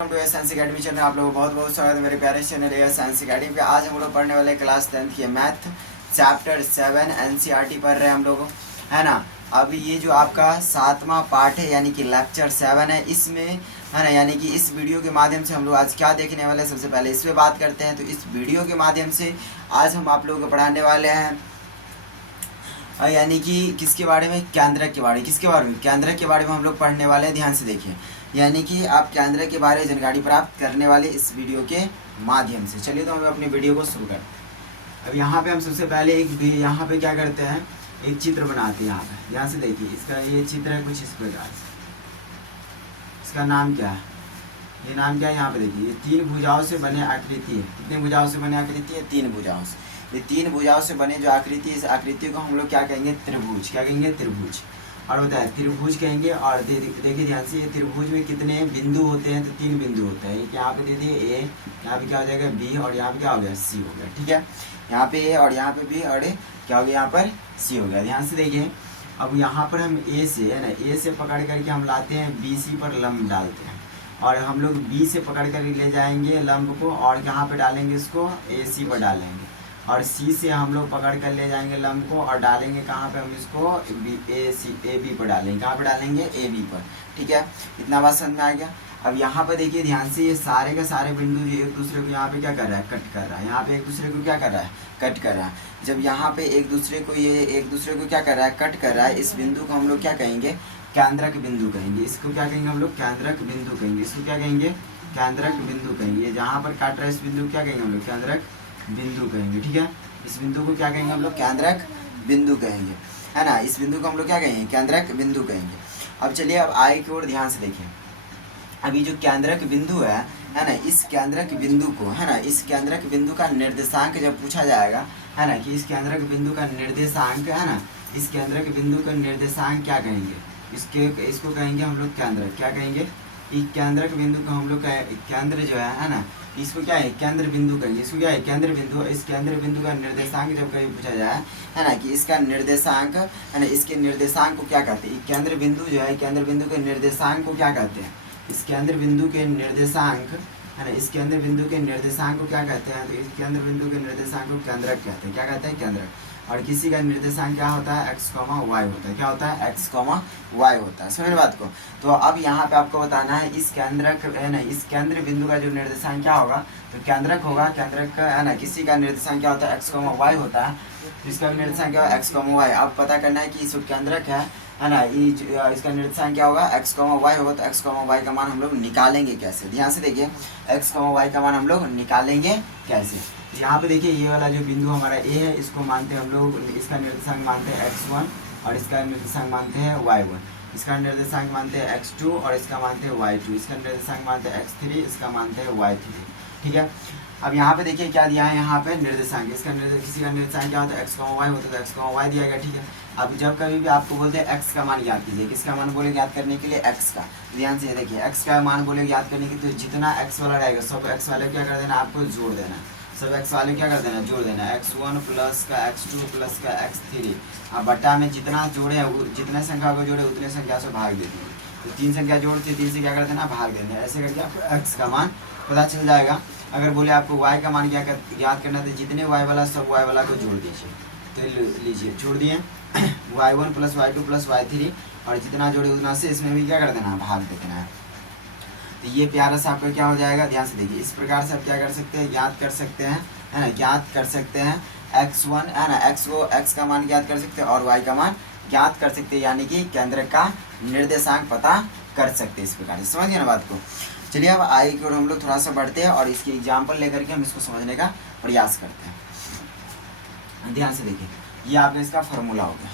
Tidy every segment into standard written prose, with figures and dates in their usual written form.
To science academy channel आप लोगों को बहुत बहुत स्वागत है मेरे प्यारे चैनल है साइंस अकेडमी पे। आज हम लोग पढ़ने वाले क्लास 10th की मैथ चैप्टर 7 एनसीईआरटी पढ़ रहे हैं हम लोग, है ना। अब ये जो आपका 7वां पार्ट है यानी कि लेक्चर 7 है, इसमें है ना, यानी कि इस वीडियो के माध्यम से हम लोग आज क्या देखने वाले हैं, सबसे पहले इस पर बात करते हैं। तो इस वीडियो के माध्यम से आज हम आप लोगों को पढ़ाने वाले हैं यानी कि किसके बारे में, केंद्रक के बारे में। किसके बारे में? केंद्रक के बारे में हम लोग पढ़ने वाले हैं। ध्यान से देखिए, यानी कि आप केंद्रक के बारे में जानकारी प्राप्त करने वाले इस वीडियो के माध्यम से। चलिए तो हम अपनी वीडियो को शुरू करें। अब यहाँ पे हम सबसे पहले यहाँ पे क्या करते हैं, एक चित्र बनाते हैं। यहाँ पे यहाँ से देखिए, इसका ये चित्र है कुछ इस प्रकार से। इसका नाम क्या है, ये नाम क्या है, यहाँ पे देखिए, ये 3 भुजाओं से बने आकृति है। कितने भुजाओं से बने आकृति है? 3 भुजाओं से। ये 3 भुजाओं से बने जो आकृति, इस आकृति को हम लोग क्या कहेंगे? त्रिभुज। क्या कहेंगे? त्रिभुज। और बताए त्रिभुज कहेंगे। और देखिए ध्यान से, ये त्रिभुज में कितने बिंदु होते हैं? तो 3 बिंदु होते हैं। एक यहाँ पे दे दिए ए, यहाँ पे क्या हो जाएगा बी, और यहाँ पे क्या हो गया सी हो गया। ठीक है, यहाँ पे ए और यहाँ पे बी और क्या हो गया, यहाँ पर सी हो गया। ध्यान से देखिए, अब यहाँ पर हम ए से, है ना, ए से पकड़ करके हम लाते हैं बी सी पर लंब डालते हैं, और हम लोग बी से पकड़ कर ले जाएंगे लंब को, और यहाँ पे डालेंगे इसको ए सी पर डालेंगे, और सी से हम लोग पकड़ कर ले जाएंगे लंब को और डालेंगे कहाँ पे, हम इसको ए बी पर डालेंगे। कहाँ पे डालेंगे? ए बी पर। ठीक है, इतना बात समझ में आ गया। अब यहाँ पे देखिए ध्यान से, ये सारे के सारे बिंदु जो एक दूसरे को यहाँ पे क्या कर रहा है, कट कर रहा है। यहाँ पे एक दूसरे को क्या कर रहा है, कट कर रहा है। जब यहाँ पे एक दूसरे को, ये एक दूसरे को क्या कर रहा है, कट कर रहा है, इस बिंदु को हम लोग क्या कहेंगे? केंद्रक बिंदु कहेंगे। इसको क्या कहेंगे हम लोग? केंद्रक बिंदु कहेंगे। इसको क्या कहेंगे? केंद्रक बिंदु कहेंगे। जहाँ पर काट रहा है इस बिंदु क्या कहेंगे हम लोग? केंद्रक बिंदु कहेंगे। ठीक है, इस बिंदु को क्या कहेंगे हम लोग? केंद्रक बिंदु कहेंगे, है ना। इस बिंदु को हम लोग क्या कहेंगे? केंद्रक बिंदु कहेंगे। अब चलिए, अब आगे की ओर ध्यान से देखिए। अभी जो केंद्रक बिंदु है ना, इस केंद्रक बिंदु को, है ना, इस केंद्रक बिंदु का निर्देशांक जब पूछा जाएगा, है ना, कि इस केंद्रक बिंदु का निर्देशांक, है ना, इस केंद्रक बिंदु का निर्देशांक क्या कहेंगे? इसको कहेंगे हम लोग केंद्रक। क्या कहेंगे? इस केंद्रक बिंदु को हम लोग केंद्र जो है ना, इसको क्या है? केंद्र बिंदु कहेंगे। इसको क्या है? केंद्र बिंदु। इस केंद्र बिंदु का निर्देशांक जब कभी पूछा जाए, है ना, कि इसका निर्देशांक, है ना, इसके निर्देशांक को क्या कहते हैं? केंद्र बिंदु जो है, केंद्र बिंदु के निर्देशांक को क्या कहते हैं? इस केंद्र बिंदु के निर्देशांक, है ना, इस केंद्र बिंदु के निर्देशांक को क्या कहते हैं? तो इस केंद्र बिंदु के निर्देशांक को केंद्रक कहते हैं। क्या कहते हैं? केंद्रक। और किसी का निर्देशांक क्या होता है? x, y होता है। क्या होता है? x, y होता है। समझ बात को। तो अब यहाँ पे आपको बताना है, इस केंद्रक, है ना, इस केंद्र बिंदु का जो निर्देशांक क्या होगा? तो केंद्रक होगा। केंद्रक का, है ना, किसी का निर्देशांक क्या होता है? x, y होता है। तो इसका निर्देशांक क्या होगा? x, y। अब पता करना है कि इस केंद्रक है ना, इसका निर्देशांक क्या होगा? x, y होगा। तो x, y का मान हम लोग निकालेंगे कैसे? ध्यान से देखिए, x, y का मान हम लोग निकालेंगे कैसे। यहाँ पे देखिए, ये वाला जो बिंदु हमारा a है, इसको मानते हैं हम लोग, इसका निर्देशांक मानते हैं x1, और इसका निर्देशांक मानते हैं y1। इसका निर्देशांक मानते हैं x2, और इसका मानते हैं y2। इसका निर्देशांक मानते हैं x3, इसका मानते हैं y3। ठीक है, अब यहाँ पे देखिए क्या दिया है, यहाँ पे निर्देशांक। इसका किसी का निर्देशांक क्या होता है? x, y होता है, तो x, y दिया गया। ठीक है, अब जब कभी भी आपको बोलते हैं x का मान याद कीजिए, किसका मान बोले याद करने के लिए? x का। ध्यान से देखिए, x का मान बोले याद करने के लिए, तो जितना x वाला रहेगा सब x वाले क्या कर देना, आपको जोड़ देना। सब x वाले क्या कर देना, जोड़ देना। x1 प्लस का x2 प्लस का x3, अब बट्टा में जितना जोड़े, जितने संख्या को जोड़े उतने संख्या से भाग देते हैं। तो 3 संख्या जोड़ते 3 से क्या कर देना, भाग देना। ऐसे करके आपको x का मान पता चल जाएगा। अगर बोले आपको y का मान याद करना, तो जितने y वाला सब y वाला को जोड़ दीजिए। तो लीजिए, जोड़ दिए y1 plus y2 plus y3, और जितना जोड़े उतना से इसमें भी क्या कर देना, भाग देना है। तो ये प्यारा सा आपका क्या हो जाएगा? ध्यान से देखिए, इस प्रकार से आप क्या कर सकते हैं, याद कर सकते हैं, है ना, याद कर सकते हैं x1, है ना, x का मान याद कर सकते हैं और y का मान याद कर सकते हैं, यानी कि केंद्र का निर्देशांक पता कर सकते हैं। इस प्रकार से समझिए ना बात को। चलिए, अब आगे की ओर हम लोग थोड़ा सा बढ़ते हैं और इसकी एग्जाम्पल लेकर के हम इसको समझने का प्रयास करते हैं। ध्यान से देखिए, ये आपका इसका फॉर्मूला हो गया।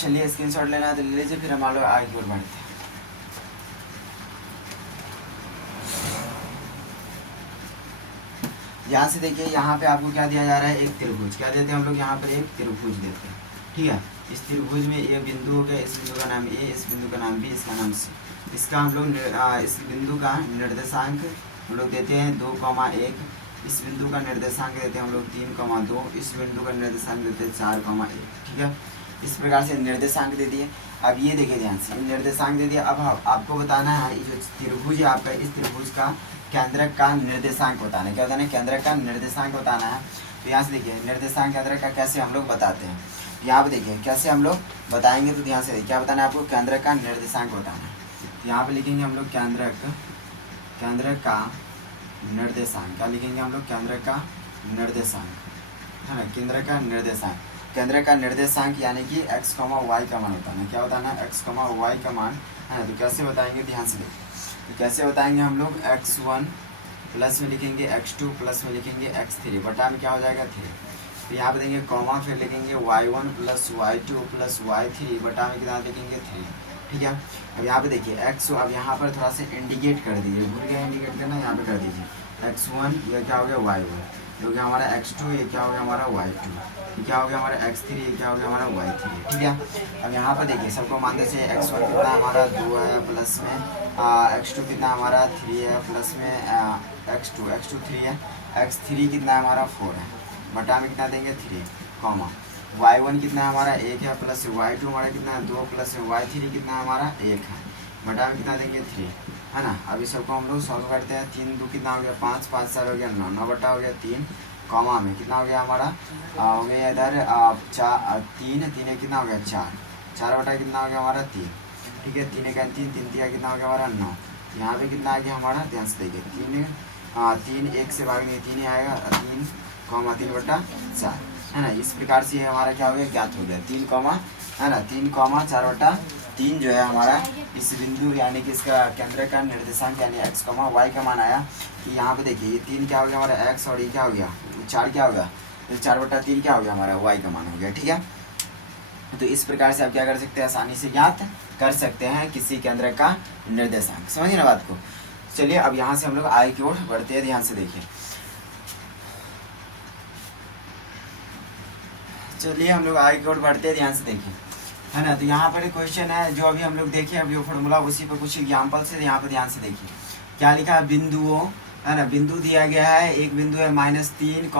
चलिए, स्क्रीनशॉट लेना है तो ले लीजिए, फिर हम लोग आगे की ओर बढ़ते हैं। ध्यान से देखिए, यहाँ पे आपको क्या दिया जा रहा है? एक त्रिभुज। क्या देते हैं हम लोग? यहाँ पर एक त्रिभुज देते हैं। ठीक है, इस त्रिभुज में ये बिंदु हो गया, इस बिंदु का नाम a, इस बिंदु का नाम b, इसका नाम c। इसका हम लोग इस बिंदु का निर्देशांक हम लोग देते हैं 2,1। इस बिंदु का निर्देशांक देते हैं हम लोग 3,2। इस बिंदु का निर्देशांक देते हैं 4,1। ठीक है, इस प्रकार से निर्देशांक दे दिए। अब ये देखिए ध्यान से, निर्देशांक दे दिया। अब आपको बताना है ये जो त्रिभुज है आपका, इस त्रिभुज का केंद्रक का निर्देशांक बताना है। क्या बताना है? केंद्रक का निर्देशांक बताना है। तो यहाँ से देखिए निर्देशांक केंद्रक का कैसे हम लोग बताते हैं, यहाँ पे देखिए कैसे हम लोग बताएंगे। तो ध्यान से देखिए क्या बताना है आपको, केंद्रक का निर्देशांक बताना है। तो यहाँ पे लिखेंगे हम लोग केंद्रक का निर्देशांक। क्या लिखेंगे हम लोग? केंद्रक का निर्देशांक, है ना। केंद्रक का निर्देशांक, केंद्र का निर्देशांक यानी कि x, y का मान बताना है। क्या बताना है? x, y का मान, है ना। तो कैसे बताएंगे? ध्यान से देखिए। तो कैसे बताएंगे हम लोग? x1 प्लस में लिखेंगे x2 प्लस में लिखेंगे x3 बटा में क्या हो जाएगा 3। तो यहाँ पे देंगे कॉमा, फिर लिखेंगे y1 plus y2 plus y3 बटा में कितना लिखेंगे 3। ठीक है। अब यहाँ पे देखिए x, अब यहाँ पर थोड़ा सा इंडिकेट कर दीजिए, भूल गया इंडिकेट करना, यहाँ पे कर दीजिए। x1 ये क्या हो गया? y1, ये हो गया हमारा x2, ये क्या हो गया हमारा y2, ये क्या हो गया हमारा x3, ये क्या हो गया हमारा y3। ठीक है। अब यहाँ पर देखिए सबको मानते से x1 कितना हमारा 2 है, प्लस में x2 कितना हमारा 3 है, प्लस में x2 3 है, x3 कितना हमारा 4 है, बटा में कितना देंगे 3, कॉमा y1 कितना हमारा 1 है, प्लस y2 हमारा कितना है 2, प्लस y3 कितना हमारा 1 है, बटा में कितना देंगे 3, है ना। अभी सबको हम लोग सॉल्व करते हैं। 3 2 कितना हो गया 5, 5 4 हो गया 9, 9 बटा हो गया 3, कॉमा में कितना हो गया हमारा हो गया इधर 3, 3 कितना हो गया 4, 4 बटा कितना हो गया हमारा 3। ठीक है। 3 का 3, 3 3 कितना हो गया हमारा 9। यहाँ पे कितना आ गया हमारा? ध्यान से देखिए 3 1 से भाग नहीं 3 ही आएगा, 3 कॉमा 3 बटा 4, है ना। इस प्रकार से हमारा क्या हो गया? ज्ञात हो गया 3 कॉमा, है ना, 3 कॉमा 4 बटा 3 जो है हमारा इस बिंदु यानी कि इसका केंद्र का निर्देशांक यानी x, y का मान आया। कि यहाँ पे देखिए ये 3 क्या हो गया हमारा x, और ये क्या हो गया 4 क्या होगा? तो 4 बटा 3 क्या हो गया हमारा? y का मान हो गया। ठीक है। तो इस प्रकार से आप क्या कर सकते हैं? आसानी से ज्ञात कर सकते हैं किसी केंद्र का निर्देशांक। समझिए ना बात को। चलिए अब यहाँ से हम लोग आगे की ओर बढ़ते हैं। ध्यान से देखिए, चलिए हम लोग आगे की ओर बढ़ते हैं। ध्यान से देखिए, है ना। तो यहाँ पर एक क्वेश्चन है जो अभी हम लोग देखे, अब जो फॉर्मूला उसी पर कुछ एग्जाम्पल से यहाँ पर ध्यान से देखिए क्या लिखा है। बिंदुओं, है ना, बिंदु दिया गया है। एक बिंदु है -3,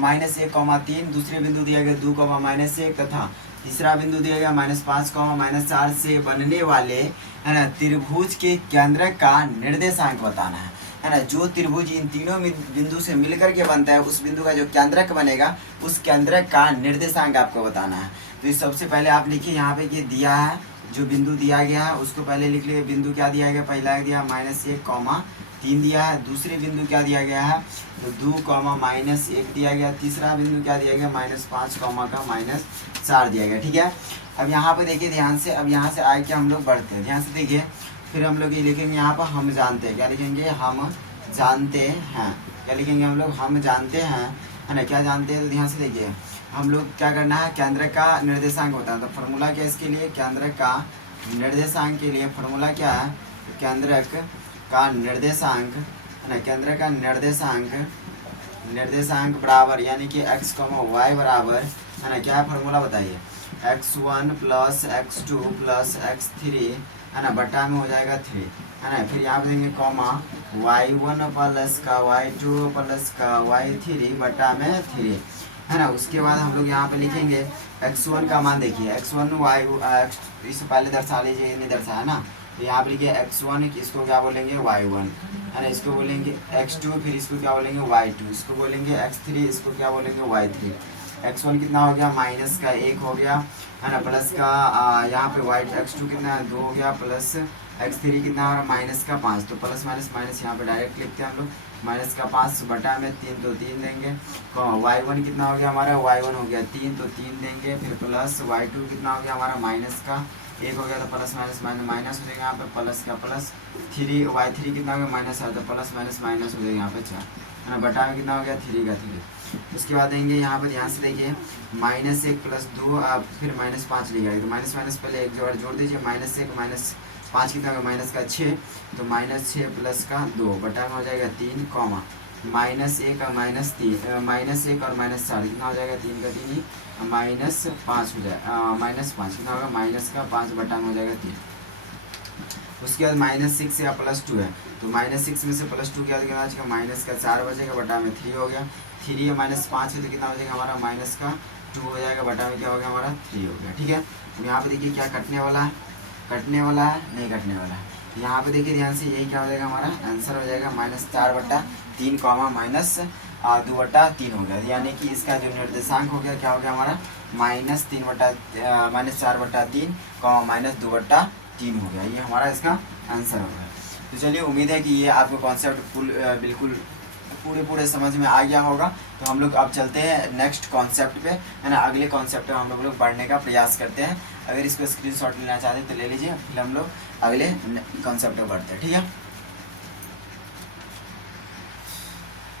-1, दूसरे बिंदु दिया गया 2, -1 तथा तीसरा बिंदु दिया गया -5, -4 से बनने वाले, है ना, त्रिभुज के केंद्र का निर्देशांक बताना है ना। जो त्रिभुज इन तीनों बिंदु से मिलकर के बनता है उस बिंदु का जो केंद्रक बनेगा उस केंद्रक का निर्देशांक आपको बताना है। तो इस सबसे पहले आप लिखिए यहाँ पे ये दिया है, जो बिंदु दिया गया है उसको पहले लिख लीजिए। बिंदु क्या दिया गया? पहला दिया -1, 3 दिया है। दूसरे बिंदु क्या दिया गया है? तो 2, -1 दिया गया। तीसरा बिंदु क्या दिया गया? -5, -4 दिया गया। ठीक है। अब यहाँ पे देखिए ध्यान से, अब यहाँ से आगे के हम लोग बढ़ते हैं। ध्यान से देखिए, फिर हम लोग ये लिखेंगे यहाँ पर हम जानते हैं। क्या लिखेंगे? हम जानते हैं। क्या लिखेंगे हम लोग? हम जानते हैं, है ना। क्या जानते हैं? तो ध्यान से देखिए हम लोग क्या करना है? केंद्र का निर्देशांक होता है। तो फॉर्मूला क्या इसके लिए? केंद्र का निर्देशांक के लिए फॉर्मूला क्या है? तो केंद्रक का निर्देशांक, है ना, केंद्र का निर्देशांक बराबर यानी कि x, y बराबर, है ना, क्या है फॉर्मूला बताइए? x1 plus x2 plus x3, है ना, बटा में हो जाएगा 3, है ना। फिर यहाँ पे देंगे कॉमा y1 प्लस का y2 प्लस का y3 बटा में 3, है ना। उसके बाद हम लोग यहाँ पे लिखेंगे x1 का मान। देखिए x1 इससे पहले दर्शा लीजिए, ये नहीं दर्शा है ना। तो यहाँ पे लिखिए x1, इसको क्या बोलेंगे? y1, है ना। इसको बोलेंगे x2, फिर इसको क्या बोलेंगे? y2, इसको बोलेंगे x3, इसको क्या बोलेंगे? y3। x1 कितना हो गया? -1 हो गया, है ना, प्लस का यहाँ पे x2 कितना है? 2 हो गया, प्लस x3 कितना हो रहा है? -5। तो प्लस माइनस माइनस यहाँ पे डायरेक्ट लिखते हैं हम लोग। -5 बटा में 3, तो 3 देंगे। y1 कितना हो गया हमारा? y1 हो गया 3, तो 3 देंगे। फिर प्लस y2 कितना हो गया हमारा? -1 हो गया, तो प्लस माइनस माइनस हो जाएगा यहाँ पे, प्लस का प्लस 3, y3 कितना हो गया? -8, तो प्लस माइनस माइनस हो जाएगा यहाँ पे 4, है ना। बटा में कितना हो गया? 3 का 3। उसके बाद देंगे यहाँ पर, ध्यान से देखिए -1 प्लस 2, फिर -5 लिखा है। तो माइनस माइनस पहले एक जोड़ दीजिए। -1 -5 कितना होगा? -6, तो -6 प्लस का 2 बटा में हो जाएगा 3, कॉमा -1 और -1 और -4 कितना हो जाएगा? 3 का 3 ही, -5 हो जाएगा, -5 कितना होगा? -5 बटा में हो जाएगा 3। उसके बाद -6 या +2 है, तो -6 में से +2 क्या कितना बचेगा? -4 बचेगा, बटा में 3 हो गया। 3 या -5 है तो कितना बचेगा हमारा? 2 हो जाएगा, बटा में क्या हो गया हमारा 3 हो गया। ठीक है, तो यहाँ पे देखिए क्या कटने वाला है, कटने वाला है, नहीं कटने वाला है। तो यहाँ पे देखिए ध्यान से, यही क्या हो जाएगा हमारा आंसर हो जाएगा -4/3 कॉमा -2/3 हो गया। यानी कि इसका जो निर्देशांक हो गया क्या हो गया हमारा -4/3 कॉमा -2/3 हो गया। ये हमारा इसका आंसर हो गया। तो चलिए, उम्मीद है कि ये आपको कॉन्सेप्ट बिल्कुल पूरे समझ में आ गया होगा। तो हम लोग अब चलते हैं नेक्स्ट कॉन्सेप्ट पे, है ना। अगले कॉन्सेप्ट में हम लोग पढ़ने का प्रयास करते हैं। अगर इसको स्क्रीनशॉट लेना चाहते हैं तो ले लीजिए, फिर हम लोग अगले कॉन्सेप्ट में बढ़ते हैं। ठीक है,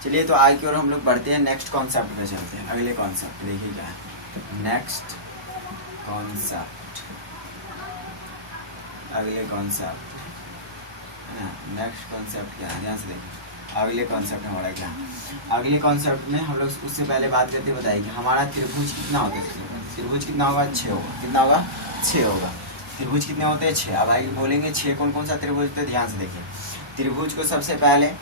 चलिए तो आज की ओर हम लोग बढ़ते हैं, नेक्स्ट कॉन्सेप्ट पे चलते हैं। अगले कॉन्सेप्ट देखिए क्या है, नेक्स्ट कॉन्सेप्ट, अगले कॉन्सेप्ट है ना। नेक्स्ट कॉन्सेप्ट क्या है, ध्यान से देखिए। अगले कॉन्सेप्ट हमारा क्या है, अगले कॉन्सेप्ट में हम लोग उससे पहले बात करते बताइए कि हमारा त्रिभुज कितना होता है। त्रिभुज कितना होगा, 6 होगा। कितना होगा, 6 होगा। त्रिभुज कितने होते हैं, 6। अब आगे बोलेंगे 6 कौन कौन सा त्रिभुज होते हैं, ध्यान से देखिए। त्रिभुज को सबसे पहले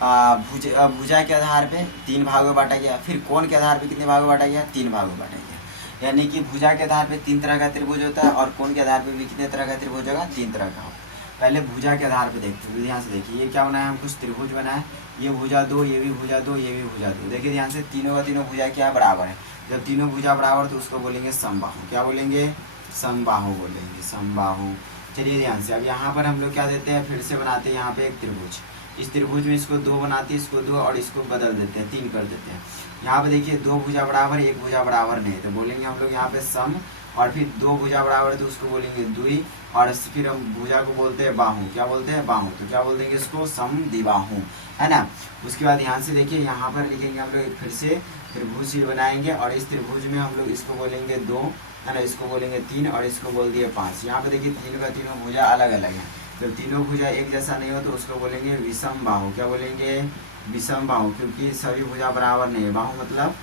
भुजा के आधार पे 3 भागों में बांटा गया, फिर कोण के आधार पे कितने भागों में बांटा गया, 3 भागों में बांटा गया। यानी कि भुजा के आधार पे 3 तरह का त्रिभुज होता है और कोण के आधार पे भी कितने तरह का त्रिभुज होगा, 3 तरह का होगा। पहले भुजा के आधार पे देखते हैं, ध्यान से देखिए। ये क्या बनाया हम, कुछ त्रिभुज बनाया, ये भुजा 2, ये भी भुजा 2, ये भी भुजा 2। देखिए ध्यान से, तीनों का तीनों भुजा क्या बराबर है। जब तीनों भुजा बराबर तो उसको बोलेंगे समबाहु। क्या बोलेंगे, समबाहु बोलेंगे, समबाहु। चलिए ध्यान से, अब यहाँ पर हम लोग क्या देते हैं, फिर से बनाते हैं यहाँ पे एक त्रिभुज। इस त्रिभुज में इसको 2 बनाते हैं, इसको 2 और इसको बदल देते हैं, 3 कर देते हैं। यहाँ पे देखिए 2 भुजा बराबर, 1 भुजा बराबर नहीं, तो बोलेंगे हम लोग यहाँ पे सम, और फिर 2 भुजा बराबर है तो उसको बोलेंगे द्वि, और फिर हम भुजा को बोलते हैं बाहु। क्या बोलते हैं, बाहु। तो क्या बोल देंगे इसको, समद्विबाहु, है ना। उसके बाद ध्यान से देखिए, यहाँ पर लिखेंगे हम लोग फिर से त्रिभुज बनाएंगे, और इस त्रिभुज में हम लोग इसको बोलेंगे 2, है ना, इसको बोलेंगे 3 और इसको बोल दिए 5। यहाँ पे देखिए तीनों का तीनों भुजा अलग अलग है। जब तीनों भुजा एक जैसा नहीं हो तो उसको बोलेंगे विषम बाहु। क्या बोलेंगे, विषम बाहु, क्योंकि सभी भुजा बराबर नहीं है। बाहु मतलब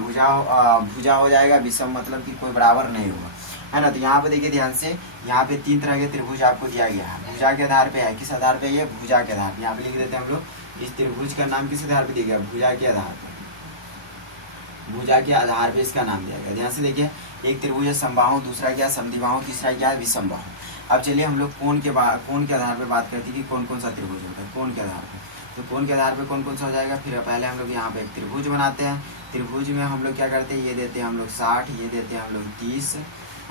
भुजा हो जाएगा, विषम मतलब कि कोई बराबर नहीं होगा, है ना। तो यहाँ पे देखिए ध्यान से, यहाँ पे 3 तरह के त्रिभुज आपको दिया गया है। भुजा के आधार पे है, किस आधार पे, ये भुजा के आधार पे। यहाँ पे लिख देते हैं हम लोग, इस त्रिभुज का नाम किस आधार पे दिया गया, भुजा के आधार पे। भुजा के आधार पे इसका नाम दिया गया। ध्यान से देखिए, एक त्रिभुज है समबाहु, दूसरा क्या समद्विबाहु, तीसरा क्या विषमबाहु। अब चलिए हम लोग कोण के आधार पे बात करते हैं कि कौन कौन सा त्रिभुज होता है कोण के आधार पे। तो कोण के आधार पे कौन कौन सा हो जाएगा, फिर पहले हम लोग यहाँ पे एक त्रिभुज बनाते हैं। त्रिभुज में हम लोग क्या करते हैं, ये देते हैं हम लोग 60, ये देते हैं हम लोग 30,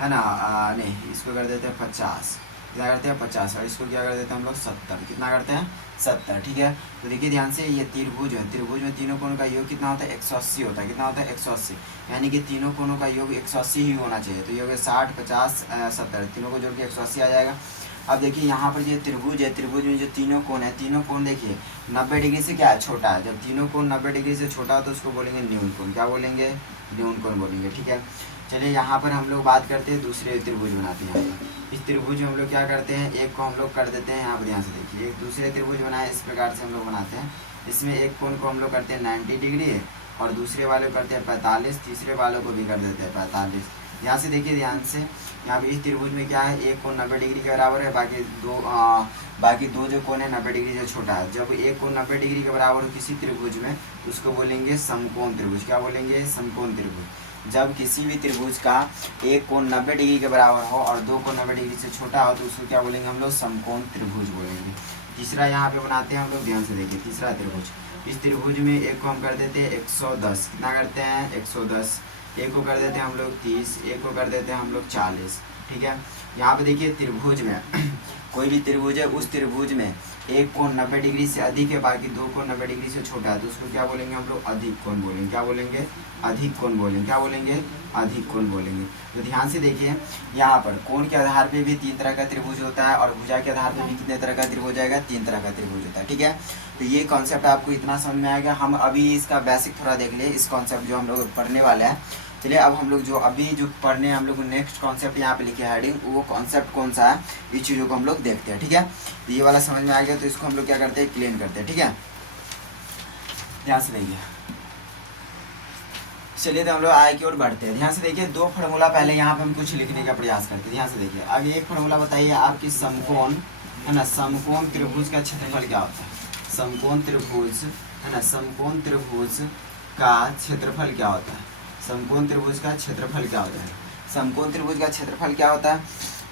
है ना। नहीं, इसको कर देते हैं 50, क्या करते हैं 50, और इसको क्या कर देते हैं हम लोग 70। कितना करते हैं, 70। ठीक है, तो देखिए ध्यान से, ये त्रिभुज है, त्रिभुज में तीनों कोणों का योग कितना होता है, 180 होता है। कितना होता है, 180, यानी कि तीनों कोणों का योग 180 ही होना चाहिए। तो योग है 60, 50, 70, तीनों को जोड़ के 180 आ जाएगा। अब देखिए यहाँ पर जो त्रिभुज है, त्रिभुज में जो तीनों कोण है, तीनों कोण देखिए 90 डिग्री से क्या है, छोटा है। जब तीनों कोण 90 डिग्री से छोटा हो तो उसको बोलेंगे न्यून कोण। क्या बोलेंगे, न्यून कोण बोलेंगे। ठीक है, चलिए यहाँ पर हम लोग बात करते हैं, दूसरे त्रिभुज बनाते हैं। यहाँ पर इस त्रिभुज में हम लोग क्या करते हैं, एक को हम लोग कर देते हैं, यहाँ पर ध्यान से देखिए, एक दूसरे त्रिभुज बनाए, इस प्रकार से हम लोग बनाते हैं। इसमें एक कोण को हम लोग करते हैं 90 डिग्री, और दूसरे वाले को करते हैं 45, तीसरे वालों को भी कर देते हैं 45। यहाँ से देखिए ध्यान से, यहाँ पे इस त्रिभुज में क्या है, एक कोण 90 डिग्री के बराबर है, बाकी दो जो कोण है 90 डिग्री से छोटा है। जब एक कोण 90 डिग्री के बराबर हो किसी त्रिभुज में तो उसको बोलेंगे समकोण त्रिभुज। क्या बोलेंगे, समकोण त्रिभुज। जब किसी भी त्रिभुज का एक कोण 90 डिग्री के बराबर हो और दो कोण 90 डिग्री से छोटा हो तो उसको क्या बोलेंगे हम लोग, समकोण त्रिभुज बोलेंगे। तीसरा यहाँ पे बनाते हैं हम लोग, ध्यान से देखिए, तीसरा त्रिभुज। इस त्रिभुज में एक को हम कर देते हैं 110, कितना करते हैं 110, एक को कर देते हैं हम लोग 30, एक को कर देते हैं हम लोग 40। ठीक है, यहाँ पे देखिए त्रिभुज में कोई भी त्रिभुज है, उस त्रिभुज में एक कोण 90 डिग्री से अधिक है, बाकी दो कोण 90 डिग्री से छोटा है, तो उसको क्या बोलेंगे हम लोग, अधिक कोण बोलेंगे। क्या बोलेंगे, अधिक कोण बोलेंगे। क्या बोलेंगे, अधिक कोण बोलेंगे। तो ध्यान से देखिए, यहाँ पर कोण के आधार पे भी 3 तरह का त्रिभुज होता है और भुजा के आधार पे भी कितने तरह का त्रिभुज आएगा, 3 तरह का त्रिभुज होता है। ठीक है, तो ये कॉन्सेप्ट आपको इतना समझ में आएगा। हम अभी इसका बेसिक थोड़ा देख ले, इस कॉन्सेप्ट जो हम लोग पढ़ने वाले हैं। चलिए अब हम लोग जो पढ़ने हम लोग नेक्स्ट कॉन्सेप्ट यहाँ पे लिखे हेडिंग, वो कॉन्सेप्ट कौन सा है, इस चीज़ों को हम लोग देखते हैं। ठीक है, तो ये वाला समझ में आ गया, तो इसको हम लोग क्या करते हैं, क्लीन करते हैं। ठीक है, ध्यान से देखिए। चलिए तो हम लोग आगे की ओर बढ़ते हैं। ध्यान से देखिए, 2 फार्मूला पहले यहाँ पे हम कुछ लिखने का प्रयास करते हैं। ध्यान से देखिए, आगे एक फार्मूला बताइए आपकी समकोण, है ना, समकोण त्रिभुज का क्षेत्रफल क्या होता है। समकोण त्रिभुज, है ना, समकोण त्रिभुज का क्षेत्रफल क्या होता है। समकोण त्रिभुज का क्षेत्रफल क्या होता है, समकोण त्रिभुज का क्षेत्रफल क्या होता है।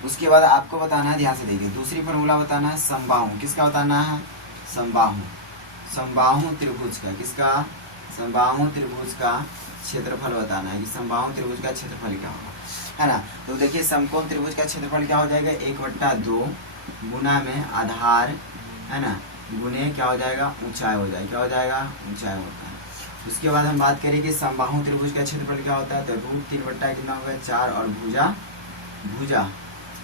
उसके बाद आपको बताना है, ध्यान से देखिए, दूसरी फॉर्मूला बताना है समबाहु, किसका बताना है, समबाहु, समबाहु त्रिभुज का, किसका, समबाहु त्रिभुज का क्षेत्रफल बताना है कि समबाहु त्रिभुज का क्षेत्रफल क्या होगा, है ना। तो देखिए समकोण त्रिभुज का क्षेत्रफल क्या हो जाएगा, 1/2 गुना में आधार, है ना, गुने क्या हो जाएगा, ऊंचाई हो जाएगा, क्या हो जाएगा, ऊंचाई होता है। उसके बाद हम बात करें कि समबाहु त्रिभुज का क्षेत्रफल क्या होता है, तो √3 कितना होगा 4 और भुजा, भुजा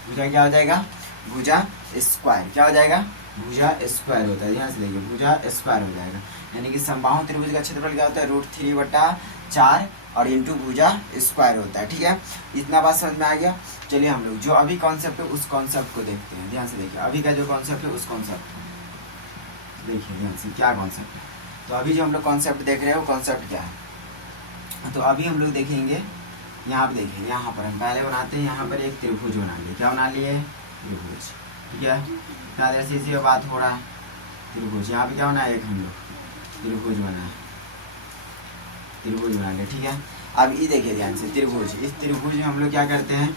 भुजा क्या हो जाएगा, भुजा स्क्वायर, क्या हो जाएगा, भुजा स्क्वायर होता है। ध्यान से देखिए भुजा स्क्वायर हो जाएगा, यानी कि समबाहु त्रिभुज का क्षेत्रफल क्या होता है, √3/4 और इंटू भुजा स्क्वायर होता है। ठीक है, इतना बात समझ में आ गया। चलिए हम लोग जो अभी कॉन्सेप्ट है उस कॉन्सेप्ट को देखते हैं। ध्यान से देखिए अभी का जो कॉन्सेप्ट है उस कॉन्सेप्ट को देखिए ध्यान से, क्या कॉन्सेप्ट है। तो अभी जो हम लोग कॉन्सेप्ट देख रहे हैं वो कॉन्सेप्ट क्या है, तो अभी हम लोग देखेंगे, यहाँ पे देखिए, यहाँ पर हम पहले बनाते हैं, यहाँ पर एक त्रिभुज बना लिए, क्या बना लिए, त्रिभुज। ठीक है, इतना देर से इसी बात हो रहा है, त्रिभुज, यहाँ पे क्या बना है, एक हम लोग त्रिभुज बना है, त्रिभुज बना लिया। ठीक है, अब ये देखिए ध्यान से, त्रिभुज, इस त्रिभुज में हम लोग क्या करते हैं,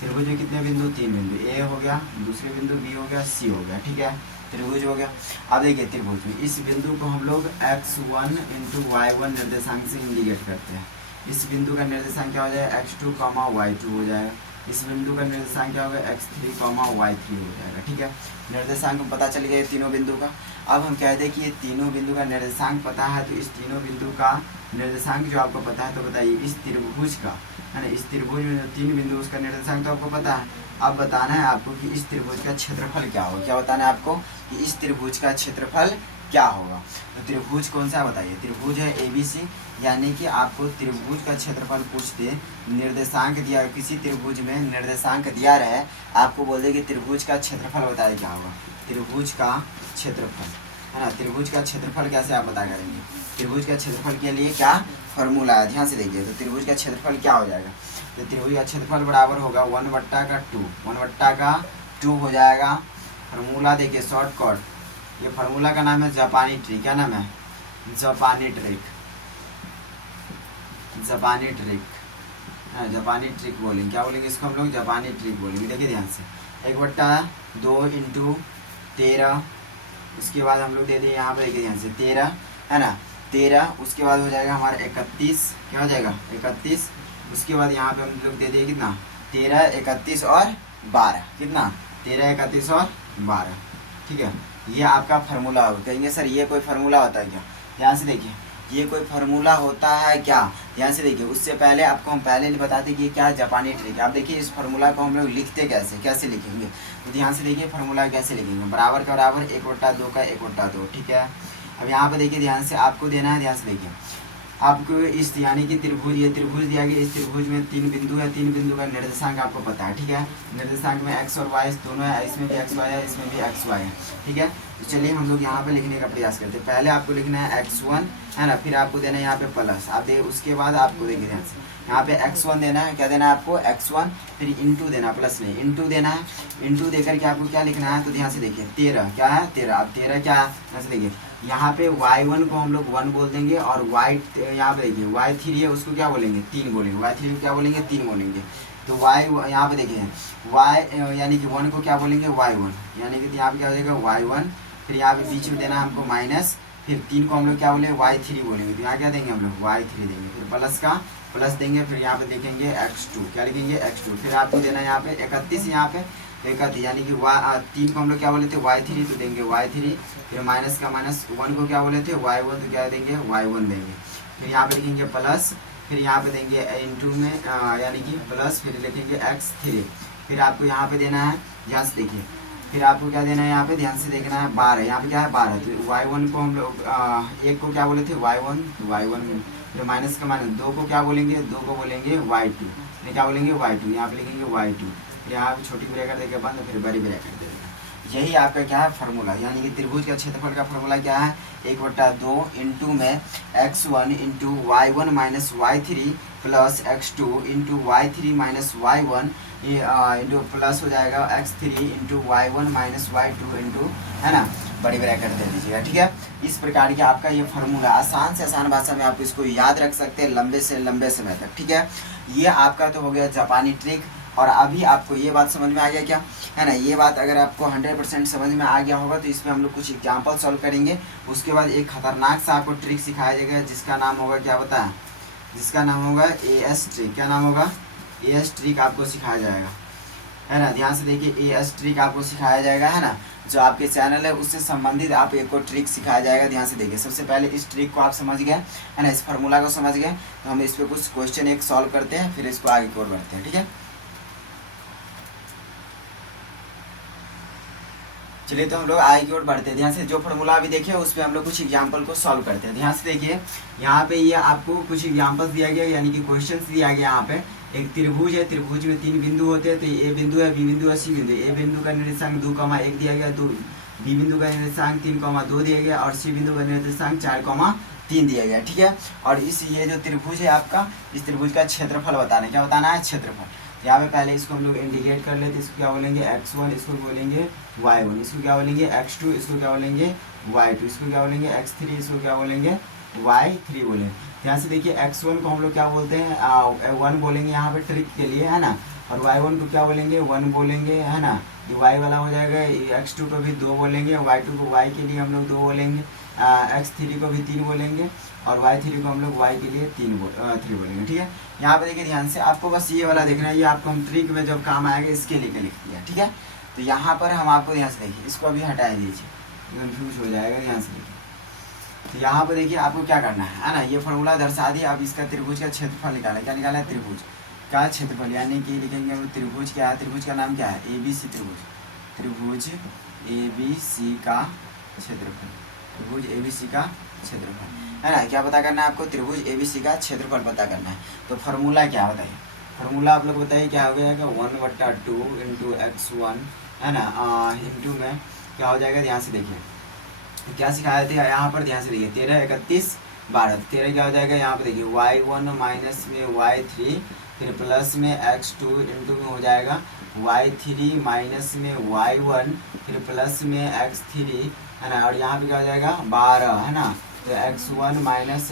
त्रिभुज में कितने बिंदु, 3 बिंदु, ए हो गया, दूसरे बिंदु बी हो गया, सी हो गया। ठीक है, त्रिभुज हो गया। अब देखिए त्रिभुज में इस बिंदु को हम लोग x1 × y1 निर्देशांक से इंडिकेट करते हैं। इस बिंदु का निर्देशांक क्या हो जाएगा, x2, y2 हो जाएगा। इस बिंदु का निर्देशांक क्या होगा, x3, y3 हो जाएगा। ठीक है, निर्देशांक पता चल गया तीनों बिंदु का। अब हम कह दें कि ये तीनों बिंदु का निर्देशांक पता है, तो इस तीनों बिंदु का निर्देशांक जो आपको पता है, तो बताइए इस त्रिभुज का, है ना, इस त्रिभुज में जो 3 बिंदु उसका निर्देशांक तो आपको पता है। अब बताना है आपको कि इस त्रिभुज का क्षेत्रफल क्या होगा, क्या बताना है आपको कि इस त्रिभुज का क्षेत्रफल क्या होगा। तो त्रिभुज कौन सा बताइए, त्रिभुज है ABC, यानी कि आपको त्रिभुज का क्षेत्रफल पूछते, निर्देशांक दिया, किसी त्रिभुज में निर्देशांक दिया रहे, आपको बोल दे कि त्रिभुज का क्षेत्रफल बताइए क्या होगा, त्रिभुज का क्षेत्रफल, है ना। त्रिभुज का क्षेत्रफल कैसे आप पता करेंगे, त्रिभुज का क्षेत्रफल के लिए क्या फॉर्मूला है, ध्यान से देखिए। तो त्रिभुज का क्षेत्रफल क्या हो जाएगा, तो त्रिभुज का क्षेत्रफल बराबर होगा 1/2, 1/2 हो जाएगा। फार्मूला देखिए शॉर्टकट, ये फार्मूला का नाम है जापानी ट्रिक, क्या नाम है, जापानी ट्रिक, जापानी ट्रिक, जापानी ट्रिक बोलेंगे, क्या बोलेंगे इसको हम लोग, जापानी ट्रिक बोलेंगे। देखिए ध्यान से, 1/2 × 13, उसके बाद हम लोग दे दें यहाँ पर, देखिए ध्यान से 13, है ना, 13, उसके बाद हो जाएगा हमारा 31, क्या हो जाएगा 31, उसके बाद यहाँ पे हम लोग दे दिए कितना, 13, 31 और 12, कितना, 13, 31 और 12। ठीक है, ये आपका फार्मूला होगा। कहेंगे सर ये कोई फार्मूला होता है क्या, ध्यान से देखिए, ये कोई फार्मूला होता है क्या, ध्यान से देखिए। उससे पहले आपको हम पहले नहीं बताते कि ये क्या जापानी ट्रिक है। आप देखिए इस फार्मूला को हम लोग लिखते कैसे, कैसे लिखेंगे, तो ध्यान से देखिए फार्मूला कैसे लिखेंगे, बराबर का बराबर 1/2 का 1/2। ठीक है, अब यहाँ पे देखिए ध्यान से आपको देना है, ध्यान से देखिए आपको इस, यानी कि त्रिभुज, ये त्रिभुज दिया गया, इस त्रिभुज में 3 बिंदु है, 3 बिंदु का निर्देशांक आपको पता है। ठीक है, निर्देशांक में x और y दोनों है, इसमें भी xy है, इसमें भी xy है। ठीक है, तो चलिए हम लोग यहाँ पे लिखने का प्रयास करते हैं। पहले आपको लिखना है x1, है ना, फिर आपको देना है यहाँ पे प्लस, आप दे, उसके बाद आपको देखिए ध्यान से यहाँ पे x1 देना है, क्या देना है आपको x1, फिर इंटू देना, प्लस नहीं इंटू देना है। इंटू देकर के आपको क्या लिखना है, तो ध्यान से देखिए 13, क्या है 13, अब 13 क्या है, ध्यान से देखिए यहाँ पे y1 को हम लोग 1 बोल देंगे, और y यहाँ पे देखिए y3 है, उसको क्या बोलेंगे 3 बोलेंगे, y3 को क्या बोलेंगे 3 बोलेंगे। तो y यहाँ पे देखिए y यानी कि 1 को क्या बोलेंगे y1, यानी कि यहाँ पे क्या हो जाएगा y1, फिर यहाँ पे बीच में देना हमको माइनस, फिर 3 को हम लोग क्या बोलेंगे y3 बोलेंगे, तो यहाँ क्या देंगे हम लोग y3 देंगे, फिर प्लस का प्लस देंगे, फिर यहाँ पे देखेंगे x2, क्या लिखेंगे x2, फिर आपको देना है यहाँ पे 31, यहाँ पे 31, यानी कि 3 को हम लोग क्या बोले थे y3, तो देंगे y3, फिर माइनस का माइनस, 1 को क्या बोले थे y1, तो क्या देंगे y1 देंगे, फिर यहाँ पे लिखेंगे प्लस, फिर यहाँ पे देंगे इंटू में यानी कि प्लस, फिर लिखेंगे x3, फिर आपको यहाँ पे देना है, ध्यान से देखिए, फिर आपको क्या देना है यहाँ पे, ध्यान से देखना है 12, यहाँ पे क्या है 12, तो y1 को हम लोग 1 को क्या बोले थे y1, तो y1, फिर माइनस का माइनस, 2 को क्या बोलेंगे, 2 को बोलेंगे y2, फिर क्या बोलेंगे y2, यहाँ पे लिखेंगे y2, फिर यहाँ पे छोटी ब्रैकेट देके बंद, फिर बड़ी ब्रैकेट दे देना। यही आपका क्या है फार्मूला, यानी कि त्रिभुज का क्षेत्रफल का फार्मूला क्या है 1/2 इंटू में x1 into y1 minus y3 plus x2 into y3 minus y1 into plus हो जाएगा x3 into y1 minus y2 into, है ना, बड़ी ब्रैकेट दे दीजिएगा। ठीक है, इस प्रकार के आपका ये फार्मूला आसान से आसान भाषा में आप इसको याद रख सकते हैं लंबे से लंबे समय तक। ठीक है, ये आपका तो हो गया जापानी ट्रिक। और अभी आपको ये बात समझ में आ गया क्या, है ना, ये बात अगर आपको 100% समझ में आ गया होगा तो इसमें हम लोग कुछ एग्जाम्पल सॉल्व करेंगे। उसके बाद एक खतरनाक सा आपको ट्रिक सिखाया जाएगा जिसका नाम होगा क्या पता है, जिसका नाम होगा AS ट्रिक। क्या नाम होगा, AS ट्रिक आपको सिखाया जाएगा, है ना। ध्यान से देखिए, AS ट्रिक आपको सिखाया जाएगा, है ना। जो आपके चैनल है उससे संबंधित आप एक को ट्रिक सिखाया जाएगा। ध्यान से देखिए, सबसे पहले इस ट्रिक को आप समझ गए, है ना, इस फार्मूला को समझ गए, तो हम इस पर कुछ क्वेश्चन एक सॉल्व करते हैं, फिर इसको आगे की ओर बढ़ते हैं। ठीक है, चलिए तो हम लोग आगे की ओर बढ़ते हैं। ध्यान से जो फार्मूला अभी देखिए उस पर हम लोग कुछ एग्जाम्पल को सॉल्व करते हैं। ध्यान से देखिए, यहाँ पे ये आपको कुछ एग्जाम्पल्स दिया गया, यानी कि क्वेश्चन दिया गया। यहाँ पे एक त्रिभुज है, त्रिभुज में 3 बिंदु होते हैं, तो ए बिंदु है, बी बिंदु है, सी बिंदु। ए बिंदु का निर्देशांक 2,1 दिया गया, 2 बी बिंदु का निर्देशांक 3,2 दिया गया और सी बिंदु का निर्देशांक 4,3 दिया गया। ठीक है, और इस ये जो त्रिभुज है आपका, इस त्रिभुज का क्षेत्रफल बताना है। क्या बताना है, क्षेत्रफल। यहाँ पे पहले इसको हम लोग इंडिकेट कर लेते हैं। इसको क्या बोलेंगे x1, इसको बोलेंगे y1, इसको क्या बोलेंगे x2, इसको क्या बोलेंगे y2, इसको क्या बोलेंगे x3, इसको क्या बोलेंगे y3 बोलेंगे। ध्यान से देखिए, x1 को हम लोग क्या बोलते हैं 1 बोलेंगे यहाँ पे ट्रिक के लिए, है ना। और y1 को क्या बोलेंगे 1 बोलेंगे, है ना। ये y वाला हो जाएगा। x2 को भी 2 बोलेंगे, y2 को y के लिए हम लोग 2 बोलेंगे, x3 को भी 3 बोलेंगे और y3 को हम लोग y के लिए 3 बोलेंगे। ठीक है, यहाँ पे देखिए ध्यान से, आपको बस ये वाला देखना है, ये आपको हम ट्रिक में जब काम आएगा इसके लिए लिख दिया। ठीक है, तो यहाँ पर हम आपको ध्यान से देखिए, इसको अभी हटा दीजिए, कंफ्यूज हो जाएगा। ध्यान से देखिए, तो यहाँ पर देखिए आपको क्या करना है ना, ये फार्मूला दर्शा दिया। अब इसका त्रिभुज का क्षेत्रफल निकाला। क्या निकाला है, त्रिभुज का क्षेत्रफल, यानी कि लिखेंगे हम त्रिभुज क्या है, त्रिभुज का नाम क्या है ABC त्रिभुज, त्रिभुज ABC का क्षेत्रफल, त्रिभुज ABC का क्षेत्रफल, है ना। क्या पता करना है आपको, त्रिभुज ABC का क्षेत्रफल पता करना है। तो फार्मूला क्या बताइए, फार्मूला आप लोग बताइए क्या हो जाएगा 1/2 इंटू x1, है ना, इंटू में क्या हो जाएगा। ध्यान से देखिए, क्या सिखाया था यहाँ पर, ध्यान से देखिए 13, 31, 12, 13 क्या हो जाएगा यहाँ पे देखिए y1 माइनस में y3, फिर प्लस में x2 इंटू में हो जाएगा y3 माइनस में y1, फिर प्लस में x3, है ना। और यहाँ पे क्या हो जाएगा 12, है ना। तो x1 minus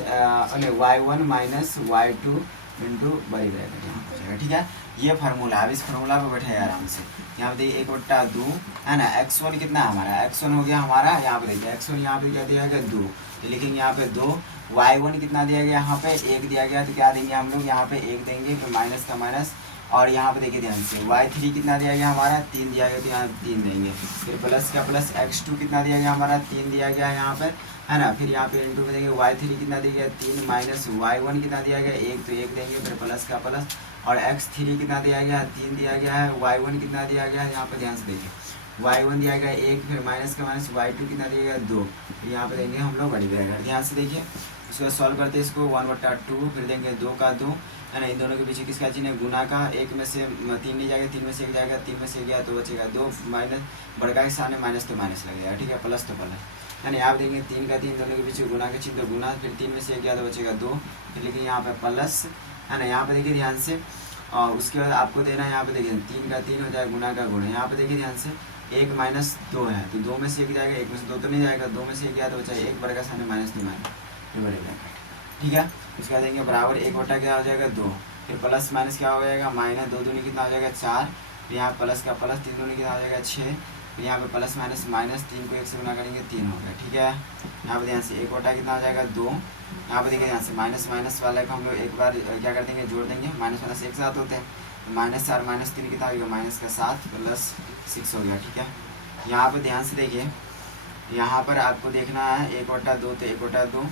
y1 minus y2 into बड़ी ब्रैकेट यहाँ हो जाएगा। ठीक है, ये फार्मूला। अब इस फार्मूला पे बैठे आराम से। यहाँ पे देखिए 1/2, है ना। x1 कितना है हमारा, x1 हो गया हमारा, यहाँ पे देखिए x1 यहाँ पे क्या दिया गया 2, तो लिखेंगे यहाँ पे 2। y1 कितना दिया गया, यहाँ पे 1 दिया गया, तो क्या देंगे हम लोग यहाँ पे 1 देंगे, फिर माइनस का माइनस। और यहाँ पे देखिए ध्यान से y3 कितना दिया गया हमारा 3 दिया गया, तो यहाँ 3 देंगे। फिर प्लस का प्लस x2 कितना दिया गया हमारा 3 दिया गया है यहाँ पर, है ना। फिर यहाँ पे इंटू में देंगे y3 कितना दिया गया 3 माइनस y1 कितना दिया गया 1, तो 1 देंगे, फिर प्लस का प्लस। और x3 कितना दिया गया 3 दिया गया है, y1 कितना दिया गया है यहाँ पे ध्यान से देखिए y1 दिया गया 1, फिर माइनस का माइनस y2 कितना दिया गया 2, फिर यहाँ पे देंगे हम लोग बड़ी ब्रैकेट। ध्यान से देखिए, उसको सॉल्व करते हैं इसको 1/2, फिर देंगे 2 का 2, है ना। इन दोनों के पीछे किसका चिन्ह है, गुना का। 1 में से 3 नहीं जाएगा, 3 में से 1 जाएगा, 3 में से 1 गया तो बचेगा 2, माइनस बड़का के सामने माइनस तो माइनस लग जाएगा, ठीक है, प्लस तो प्लस, है ना। आप देंगे 3 का 3, दोनों के पीछे गुना के चिन्ह तो गुना, फिर 3 में से 1 गया तो बचेगा 2, फिर लेकिन यहाँ पे प्लस, है ना। यहाँ पे देखिए ध्यान से, और उसके बाद आपको देना है यहाँ पे देखिए 3 का 3 हो जाएगा गुना का गुणा। यहाँ पे देखिए ध्यान से 1 माइनस 2 है, तो 2 में से 1 जाएगा, 1 में से 2 तो नहीं जाएगा, 2 में से 1 गया तो बचा 1 बड़े का सामने माइनस 2 माइनस, ये बड़े ब्रैकेट, ठीक है। उसके बाद देंगे बराबर 1 बटा क्या हो जाएगा 2, फिर प्लस माइनस क्या हो जाएगा माइनस, 2 दूनी कितना हो जाएगा 4, फिर यहाँ प्लस का प्लस 3 दूनी कितना हो जाएगा 6, फिर यहाँ पे प्लस माइनस माइनस 3 को 1 से गुना करेंगे 3 हो गया, ठीक है। यहाँ पे ध्यान से 1 बटा कितना हो जाएगा 2, यहाँ पे देखिए ध्यान से माइनस माइनस वाले को हम लोग एक बार क्या कर देंगे जोड़ देंगे, माइनस माइनस एक साथ होते हैं, माइनस 4 माइनस 3 कितना हो गया माइनस का 7 प्लस 6 हो गया, ठीक है। यहाँ पे ध्यान से देखिए, यहाँ पर आपको देखना है 1/2 तो 1/2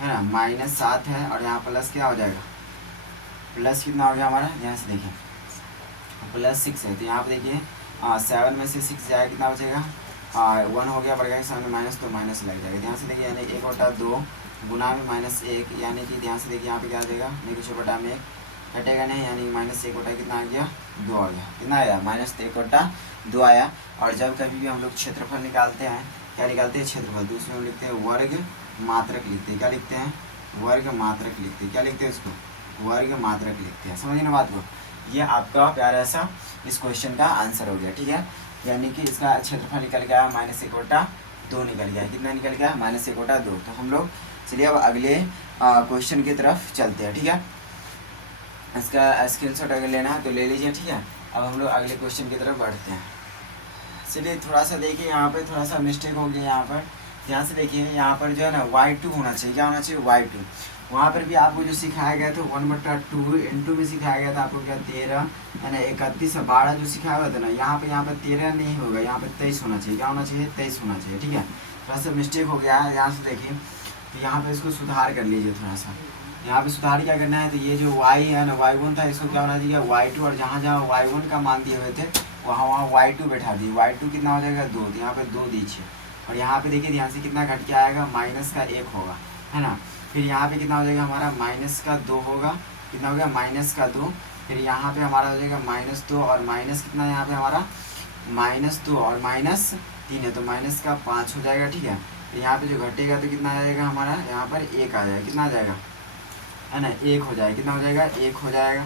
है ना, माइनस 7 है, और यहाँ प्लस क्या हो जाएगा, प्लस कितना हो गया हमारा, ध्यान से देखिए प्लस 6 है, तो यहाँ पे देखिए 7 में से 6 जाएगा कितना बचेगा 1 हो गया, बढ़ गया सामने माइनस तो माइनस लग जाएगा। ध्यान से देखिए यानी 1/2 गुना में माइनस 1, यानी कि ध्यान से देखिए यहाँ पे क्या आ जाएगा, देखिए 6 बटा में 1 कटेगा नहीं, यानी माइनस 1 बटा कितना आ गया दो आ गया, कितना आया -1/2 आया। और जब कभी भी हम लोग क्षेत्रफल निकालते हैं, क्या निकालते हैं, क्षेत्रफल, तो उसमें हम लिखते हैं वर्ग मात्रक लिखते हैं, क्या लिखते हैं, वर्ग मात्रक लिखते हैं, क्या लिखते हैं उसको, वर्ग मात्रक लिखते हैं। समझिए ना बात को। ये आपका प्यारा सा इस क्वेश्चन का आंसर हो गया, ठीक है। यानी कि इसका क्षेत्रफल निकल गया -1/2 निकल गया, कितना निकल गया, -1/2। तो हम लोग चलिए अब अगले क्वेश्चन की तरफ चलते हैं, ठीक है। इसका स्क्रीनशॉट अगर लेना है तो ले लीजिए, ठीक है। अब हम लोग अगले क्वेश्चन की तरफ बढ़ते हैं। चलिए थोड़ा सा देखिए, यहाँ पे थोड़ा सा मिस्टेक हो गया। यहाँ पर ध्यान से देखिए, यहाँ पर जो है ना y2 होना चाहिए, क्या होना चाहिए, y2। वहाँ पर भी आपको जो सिखाया गया था 1/2 इंटू में सिखाया गया था आपको, क्या 13 है ना, 31 और 12 जो सिखाया हुआ था ना, यहाँ पर 13 नहीं होगा, यहाँ पर 23 होना चाहिए, क्या होना चाहिए, 23 होना चाहिए, ठीक है। थोड़ा सा मिस्टेक हो गया है, यहाँ से देखिए। तो यहाँ पर इसको सुधार कर लीजिए थोड़ा सा। यहाँ पे सुधार क्या करना है, तो ये जो y है ना, y1 था, इसको क्या होना चाहिए, y2। और जहाँ जहाँ y1 का मान दिए हुए थे वहाँ y2 बैठा दिए। y2 कितना हो जाएगा, 2, तो यहाँ पे 2 दीजिए। और यहाँ पे देखिए ध्यान से कितना घट के आएगा, -1 होगा, है ना। फिर यहाँ पे कितना हो जाएगा हमारा, -2 होगा, कितना हो गया, -2। फिर यहाँ पे हमारा हो जाएगा -2 और माइनस कितना, यहाँ पे हमारा -2 और -3 है, तो -5 हो जाएगा, ठीक है। तो यहाँ पे जो घटेगा तो कितना आ जाएगा हमारा, यहाँ पर 1 आ जाएगा, कितना आ जाएगा, है ना, 1 हो जाएगा, कितना हो जाएगा, 1 हो जाएगा।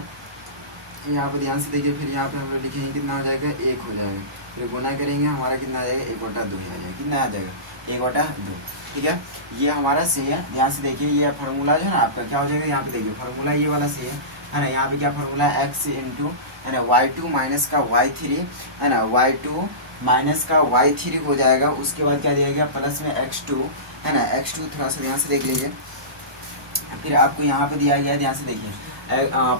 तो यहाँ पर ध्यान से देखिए, फिर यहाँ पे हम लोग लिखेंगे कितना हो जाएगा, 1 हो जाएगा। फिर गुना करेंगे, हमारा कितना आ जाएगा, 1/2 आ जाएगा, कितना आ जाएगा, 1/2, ठीक है। ये हमारा सही है। ध्यान से देखिए, ये फार्मूला जो है ना आपका क्या हो जाएगा, यहाँ पे देखिए फार्मूला ये वाला सही है ना। यहाँ पे क्या फार्मूला है, x इंटू है ना y2 माइनस का y3 है ना, y2 माइनस का y3 हो जाएगा। उसके बाद क्या दिया गया, प्लस में x2 है ना, x2 थोड़ा सा ध्यान से देख लीजिए। फिर आपको यहाँ पे दिया गया है, ध्यान से देखिए,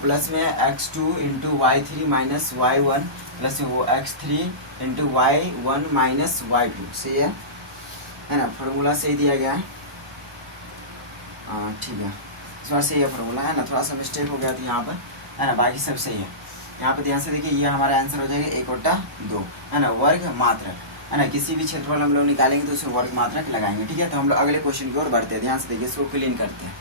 प्लस में x2 into y3 minus y1 plus वो x3 into y1 minus y2, सही है ना, फार्मूला सही दिया गया है, ठीक है। थोड़ा सही है फार्मूला, है ना, थोड़ा सा मिस्टेक हो गया था यहाँ पर, है ना, बाकी सब सही है। यहाँ पे ध्यान से देखिए, ये हमारा आंसर हो जाएगा 1/2, है ना, वर्ग मात्रक, है ना। किसी भी क्षेत्रफल हम लोग निकालेंगे तो उसे वर्ग मात्रक लगाएंगे, ठीक है। तो हम लोग अगले क्वेश्चन की ओर बढ़ते हैं। ध्यान से देखिए, इसको क्लीन करते हैं।